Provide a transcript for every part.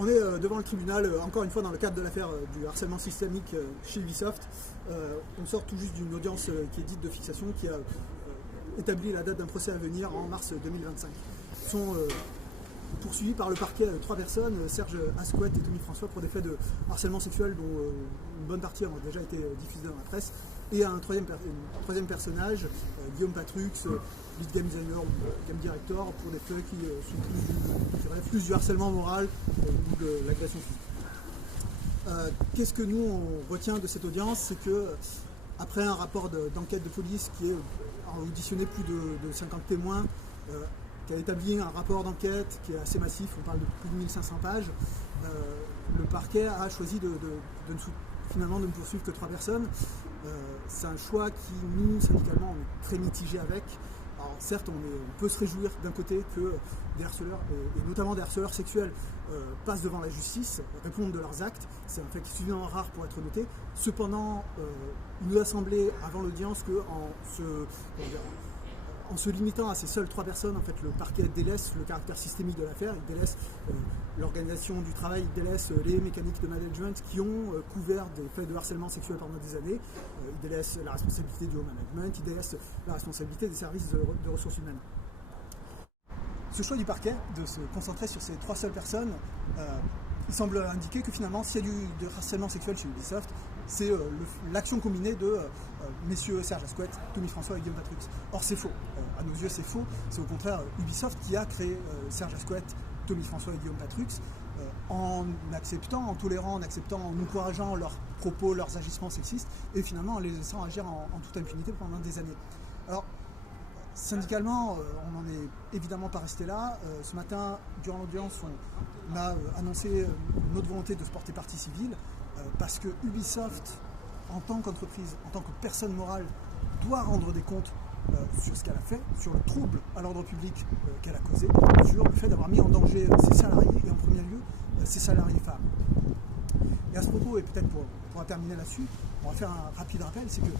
On est devant le tribunal, encore une fois dans le cadre de l'affaire du harcèlement systémique chez Ubisoft. On sort tout juste d'une audience qui est dite de fixation, qui a établi la date d'un procès à venir en mars 2025. Sont poursuivis par le parquet 3 personnes, Serge Asquette et Tommy François, pour des faits de harcèlement sexuel dont une bonne partie a déjà été diffusée dans la presse, et un troisième personnage, Guillaume Patrux, lead game designer ou game director, pour des faits qui sont plus du harcèlement moral ou de l'agression physique. Qu'est-ce que nous on retient de cette audience? C'est que après un rapport d'enquête de police qui a auditionné plus de 50 témoins, qui a établi un rapport d'enquête qui est assez massif, on parle de plus de 1500 pages, le parquet a choisi finalement de ne poursuivre que 3 personnes. C'est un choix qui, nous, syndicalement, on est très mitigés avec. Alors certes, on peut se réjouir d'un côté que des harceleurs, et notamment des harceleurs sexuels, passent devant la justice, répondent de leurs actes. C'est un fait qui est suffisamment rare pour être noté. Cependant, il nous a semblé, avant l'audience, qu'en se limitant à ces seules 3 personnes, en fait, le parquet délaisse le caractère systémique de l'affaire, il délaisse l'organisation du travail, il délaisse les mécaniques de management qui ont couvert des faits de harcèlement sexuel pendant des années, il délaisse la responsabilité du haut management, il délaisse la responsabilité des services de ressources humaines. Ce choix du parquet de se concentrer sur ces 3 seules personnes, il semble indiquer que finalement, s'il y a du harcèlement sexuel chez Ubisoft, c'est l'action combinée de messieurs Serge Asquette, Tommy François et Guillaume Patrux. Or c'est faux, à nos yeux c'est faux, c'est au contraire Ubisoft qui a créé Serge Asquette, Tommy François et Guillaume Patrux, en acceptant, en tolérant, en acceptant, en encourageant leurs propos, leurs agissements sexistes, et finalement en les laissant agir en toute impunité pendant des années. Alors, syndicalement, on n'en est évidemment pas resté là. Ce matin, durant l'audience, on a annoncé notre volonté de se porter partie civile, parce que Ubisoft, en tant qu'entreprise, en tant que personne morale, doit rendre des comptes sur ce qu'elle a fait, sur le trouble à l'ordre public qu'elle a causé, sur le fait d'avoir mis en danger ses salariés, et en premier lieu, ses salariés femmes. Et à ce propos, et peut-être pour terminer là-dessus, on va faire un rapide rappel, c'est que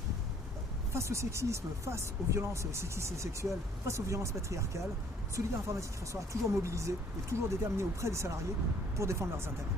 face au sexisme, face aux violences sexistes et sexuelles, face aux violences patriarcales, Solidaire Informatique sera toujours mobilisé et toujours déterminé auprès des salariés pour défendre leurs intérêts.